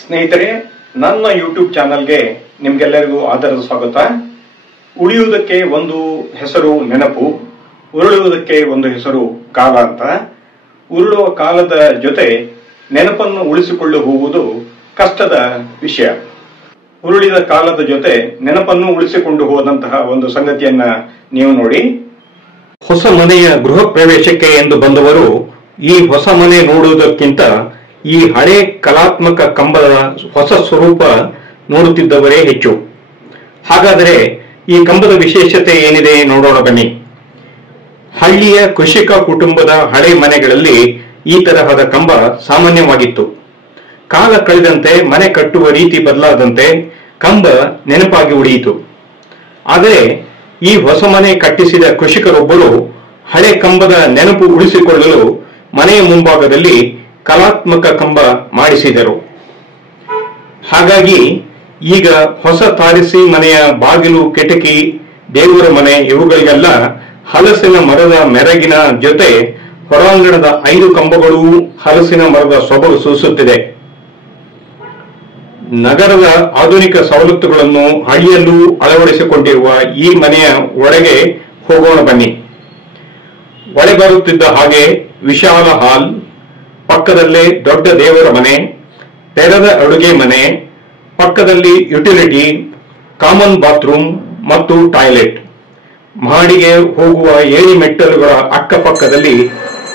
ಸ್ನೇಹಿತರೆ, ನನ್ನ ಯೂಟ್ಯೂಬ್ ಚಾನಲ್ಗೆ ನಿಮ್ಗೆಲ್ಲರಿಗೂ ಆದರದ ಸ್ವಾಗತ. ಉಳಿಯುವುದಕ್ಕೆ ಒಂದು ಹೆಸರು ನೆನಪು, ಉರುಳುವುದಕ್ಕೆ ಒಂದು ಹೆಸರು ಕಾಲ ಅಂತ. ಉರುಳುವ ಕಾಲದ ಜೊತೆ ನೆನಪನ್ನು ಉಳಿಸಿಕೊಂಡು ಹೋಗುವುದು ಕಷ್ಟದ ವಿಷಯ. ಉರುಳಿದ ಕಾಲದ ಜೊತೆ ನೆನಪನ್ನು ಉಳಿಸಿಕೊಂಡು ಹೋದಂತಹ ಒಂದು ಸಂಗತಿಯನ್ನ ನೀವು ನೋಡಿ. ಹೊಸ ಮನೆಯ ಗೃಹ ಪ್ರವೇಶಕ್ಕೆ ಎಂದು ಬಂದವರು ಈ ಹೊಸ ಮನೆ ನೋಡುವುದಕ್ಕಿಂತ ಈ ಹಳೆ ಕಲಾತ್ಮಕ ಕಂಬದ ಹೊಸ ಸ್ವರೂಪ ನೋಡುತ್ತಿದ್ದವರೇ ಹೆಚ್ಚು. ಹಾಗಾದರೆ ಈ ಕಂಬದ ವಿಶೇಷತೆ ಏನಿದೆ ನೋಡೋಣ ಬನ್ನಿ. ಹಳ್ಳಿಯ ಕೃಷಿಕ ಕುಟುಂಬದ ಹಳೆ ಮನೆಗಳಲ್ಲಿ ಈ ತರಹದ ಕಂಬ ಸಾಮಾನ್ಯವಾಗಿತ್ತು. ಕಾಲ ಕಳೆದಂತೆ ಮನೆ ಕಟ್ಟುವ ರೀತಿ ಬದಲಾದಂತೆ ಕಂಬ ನೆನಪಾಗಿ ಉಳಿಯಿತು. ಆದರೆ ಈ ಹೊಸ ಮನೆ ಕಟ್ಟಿಸಿದ ಕೃಷಿಕರೊಬ್ಬರು ಹಳೆ ಕಂಬದ ನೆನಪು ಉಳಿಸಿಕೊಳ್ಳಲು ಮನೆಯ ಮುಂಭಾಗದಲ್ಲಿ ಕಲಾತ್ಮಕ ಕಂಬ ಮಾಡಿಸಿದರು. ಹಾಗಾಗಿ ಈಗ ಹೊಸ ತಾರಸಿ ಮನೆಯ ಬಾಗಿಲು, ಕಿಟಕಿ, ದೇವರ ಮನೆ ಇವುಗಳಿಗೆಲ್ಲ ಹಲಸಿನ ಮರದ ಮೆರಗಿನ ಜೊತೆ ಹೊರಾಂಗಣದ 5 ಕಂಬಗಳೂ ಹಲಸಿನ ಮರದ ಸೊಬಗು ಸೂಸುತ್ತಿದೆ. ನಗರದ ಆಧುನಿಕ ಸವಲತ್ತುಗಳನ್ನು ಹಳ್ಳಿಯಲ್ಲೂ ಅಳವಡಿಸಿಕೊಂಡಿರುವ ಈ ಮನೆಯ ಒಳಗೆ ಹೋಗೋಣ ಬನ್ನಿ. ಒಳ ಬರುತ್ತಿದ್ದ ಹಾಗೆ ವಿಶಾಲ ಹಾಲ್, ಪಕ್ಕದಲ್ಲೇ ದೊಡ್ಡ ದೇವರ ಮನೆ, ತೆರೆದ ಅಡುಗೆ ಮನೆ, ಪಕ್ಕದಲ್ಲಿ ಯುಟಿಲಿಟಿ, ಕಾಮನ್ ಬಾತ್ರೂಮ್ ಮತ್ತು ಟಾಯ್ಲೆಟ್. ಮಹಡಿಗೆ ಹೋಗುವ 7 ಮೆಟ್ಟಲುಗಳ ಅಕ್ಕಪಕ್ಕದಲ್ಲಿ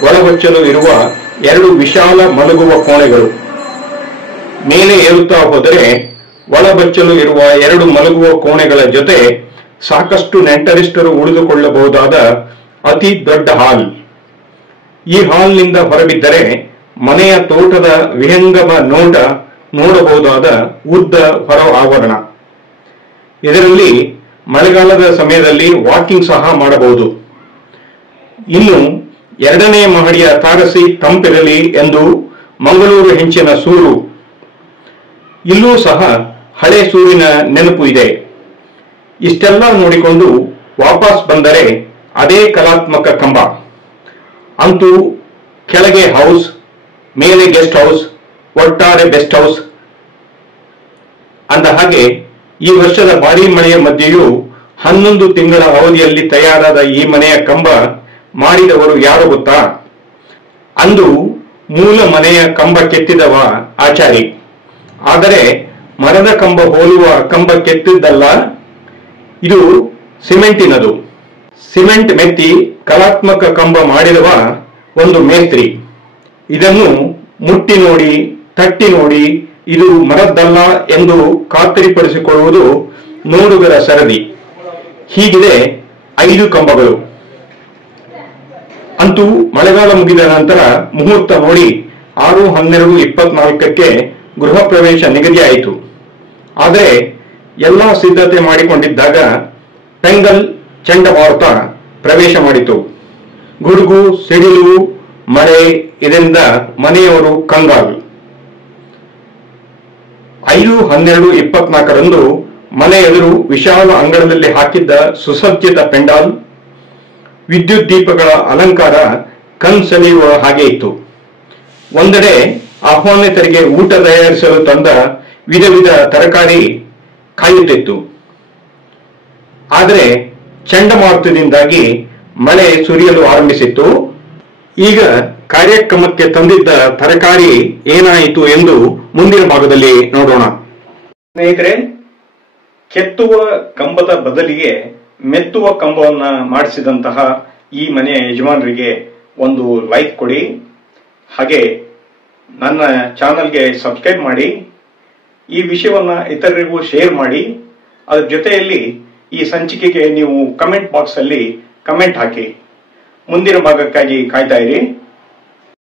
ಒಳಗೊಚ್ಚಲು ಇರುವ 2 ವಿಶಾಲ ಮಲಗುವ ಕೋಣೆಗಳು. ಮೇಲೆ ಏರುತ್ತಾ ಹೋದರೆ ಒಳಬಚ್ಚಲು ಇರುವ 2 ಮಲಗುವ ಕೋಣೆಗಳ ಜೊತೆ ಸಾಕಷ್ಟು ನೆಂಟರಿಷ್ಟರು ಉಳಿದುಕೊಳ್ಳಬಹುದಾದ ಅತಿ ದೊಡ್ಡ ಹಾಲ್. ಈ ಹಾಲ್ನಿಂದ ಹೊರಬಿದ್ದರೆ ಮನೆಯ ತೋಟದ ವಿಹಂಗಮ ನೋಡಬಹುದಾದ ಉದ್ದ ಹೊರ ಆವರಣ. ಇದರಲ್ಲಿ ಮಳೆಗಾಲದ ಸಮಯದಲ್ಲಿ ವಾಕಿಂಗ್ ಸಹ ಮಾಡಬಹುದು. ಇನ್ನು 2ನೇ ಮಹಡಿಯ ತಾರಸಿ ತಂಪಿರಲಿ ಎಂದು ಮಂಗಳೂರು ಹೆಂಚಿನ ಸೂರು. ಇಲ್ಲೂ ಸಹ ಹಳೆ ಸೂರಿನ ನೆನಪು ಇದೆ. ಇಷ್ಟೆಲ್ಲ ನೋಡಿಕೊಂಡು ವಾಪಸ್ ಬಂದರೆ ಅದೇ ಕಲಾತ್ಮಕ ಕಂಬ. ಅಂತೂ ಕೆಳಗೆ ಹೌಸ್, ಮೇಲೆ ಗೆಸ್ಟ್ ಹೌಸ್, ಒಟ್ಟಾರೆ ಬೆಸ್ಟ್ ಹೌಸ್ ಅಂದ ಹಾಗೆ ಈ ವರ್ಷದ ಭಾರೀ ಮಳೆಯ ಮಧ್ಯೆಯೂ 11 ತಿಂಗಳ ಅವಧಿಯಲ್ಲಿ ತಯಾರಾದ ಈ ಮನೆಯ ಕಂಬ ಮಾಡಿದವರು ಯಾರು ಗೊತ್ತಾ? ಅಂದು ಮೂಲ ಮನೆಯ ಕಂಬ ಕೆತ್ತಿದವ ಆಚಾರಿ. ಆದರೆ ಮರದ ಕಂಬ ಹೋಲುವ ಕಂಬ ಕೆತ್ತಿದ್ದಲ್ಲ, ಇದು ಸಿಮೆಂಟಿನದು. ಸಿಮೆಂಟ್ ಮೆತ್ತಿ ಕಲಾತ್ಮಕ ಕಂಬ ಮಾಡಿದವ ಒಂದು ಮೇಸ್ತ್ರಿ. ಇದನ್ನು ಮುಟ್ಟಿ ನೋಡಿ, ತಟ್ಟಿ ನೋಡಿ ಇದು ಮರದ್ದಲ್ಲ ಎಂದು ಖಾತರಿಪಡಿಸಿಕೊಳ್ಳುವುದು ನೋಡುಗರ ಸರದಿ. ಹೀಗಿದೆ 5 ಕಂಬಗಳು. ಅಂತೂ ಮಳೆಗಾಲ ಮುಗಿದ ನಂತರ ಮುಹೂರ್ತ ನೋಡಿ 6/12/24ಕ್ಕೆ ಗೃಹ ಪ್ರವೇಶ ನಿಗದಿಯಾಯಿತು. ಆದರೆ ಎಲ್ಲ ಸಿದ್ಧತೆ ಮಾಡಿಕೊಂಡಿದ್ದಾಗ ಪೆಂಗಲ್ ಚಂಡಮಾರುತ ಪ್ರವೇಶ ಮಾಡಿತು. ಗುಡುಗು, ಸಿಡಿಲು, ಮಳೆ, ಇದರಿಂದ ಮನೆಯವರು ಕಂಗಾಲು. 5/12/24ರಂದು ಮನೆ ಎದುರು ವಿಶಾಲ ಅಂಗಳದಲ್ಲಿ ಹಾಕಿದ್ದ ಸುಸಜ್ಜಿತ ಪೆಂಡಾಲ್, ವಿದ್ಯುತ್ ದೀಪಗಳ ಅಲಂಕಾರ ಕಣ್ಸೆಳೆಯುವ ಹಾಗೆ ಇತ್ತು. ಒಂದೆಡೆ ಆಹ್ವಾನಿತರಿಗೆ ಊಟ ತಯಾರಿಸಲು ತಂದ ವಿಧ ವಿಧ ತರಕಾರಿ ಕಾಯುತ್ತಿತ್ತು. ಆದರೆ ಚಂಡಮಾರುತದಿಂದಾಗಿ ಮಳೆ ಸುರಿಯಲು ಆರಂಭಿಸಿತ್ತು. ಈಗ ಕಾರ್ಯಕ್ರಮಕ್ಕೆ ತಂದಿದ್ದ ತರಕಾರಿ ಏನಾಯಿತು ಎಂದು ಮುಂದಿನ ಭಾಗದಲ್ಲಿ ನೋಡೋಣ. ಸ್ನೇಹಿತರೆ, ಕೆತ್ತುವ ಕಂಬದ ಬದಲಿಗೆ ಮೆತ್ತುವ ಕಂಬವನ್ನ ಮಾಡಿಸಿದಂತಹ ಈ ಮನೆಯ ಯಜಮಾನರಿಗೆ ಒಂದು ಲೈಕ್ ಕೊಡಿ. ಹಾಗೆ ನನ್ನ ಚಾನಲ್ಗೆ ಸಬ್ಸ್ಕ್ರೈಬ್ ಮಾಡಿ. ಈ ವಿಷಯವನ್ನ ಇತರರಿಗೂ ಶೇರ್ ಮಾಡಿ. ಅದರ ಜೊತೆಯಲ್ಲಿ ಈ ಸಂಚಿಕೆಗೆ ನೀವು ಕಮೆಂಟ್ ಬಾಕ್ಸ್ ಅಲ್ಲಿ ಕಮೆಂಟ್ ಹಾಕಿ. ಮುಂದಿನ ಭಾಗಕ್ಕಾಗಿ ಕಾಯ್ತಾ ಇರಿ.